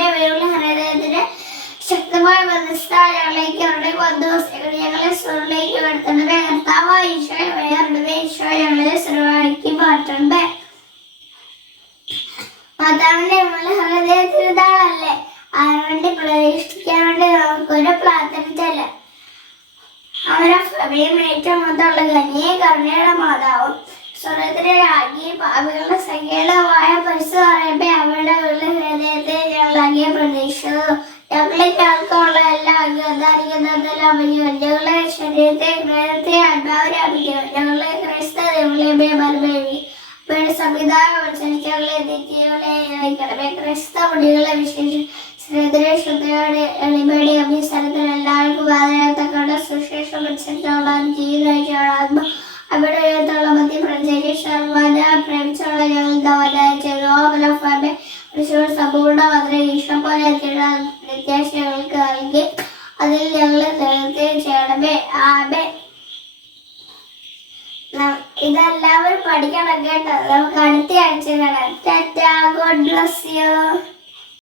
ഞാൻ വേവുള്ള ശക്തമായ മതസ്ഥാനങ്ങളിലേക്ക് അവരുടെ ബന്ധുവസ്തുക്കൾ ഞങ്ങളെ സ്വർണിലേക്ക് വരുത്തണമേ ഞങ്ങളെ പോയിട്ടുണ്ട് മാതാവിന്റെ നമ്മളെ ഹൃദയ തിരുതാളല്ലേ അതിനുവേണ്ടി പ്രവേശിക്കാൻ വേണ്ടി നമുക്കൊരു പ്രാർത്ഥന ചെല്ലാം. അവരെ സമയം ഏറ്റവും മുതലുള്ള കനിയെ കരുണയുടെ മാതാവും. സ്വർഗത്തിലെ രാജ്ഞി പാപികളുടെ സങ്കീർണമായ പരിസ്ഥിതി പറയുമ്പോൾ അവരുടെ വീട്ടിലെ ഹൃദയത്തെ ഞങ്ങൾ അങ്ങിയ പ്രതീക്ഷിച്ചു ഞങ്ങളെ ഞങ്ങൾക്കുള്ള എല്ലാ അംഗീകാരിക്കുന്നതെല്ലാം ഞങ്ങളുടെ ശരീരത്തെ ഹൃദയത്തെ ആത്മാവിനെ അഭിക്കുന്നു ഞങ്ങളെ മറുപടി അവരുടെ സംവിധാനം ഞങ്ങളെ നിത്യങ്ങളെ നയിക്കണമേ ക്രൈസ്തവ മുടികളെ വിശേഷിച്ച് ശ്രീധരെ ശ്രദ്ധയോടെ എളിമയുടെ അഭിസരത്തിൽ എല്ലാവർക്കും വാദനത്തക്കളുടെ സുശേഷം അനുസരിച്ചുള്ള ജീവിതം അവിടെ ഉയർത്തുള്ള മധ്യ പ്രചരിഷർവാന പ്രേമിച്ചുള്ള ഞങ്ങൾ ചെയ്തോമലഫാമെ തൃശ്ശൂർ പോലെ നിത്യാശ ഞങ്ങൾക്ക് നൽകി. അതിൽ ഞങ്ങൾ നേരത്തെ ചെയ്യണമേ ആമേ ഇതെല്ലാവരും പഠിക്കണം കേട്ടോ. നമുക്ക് അടുത്ത ആഴ്ച കാണാം. ടാറ്റാ. God bless you.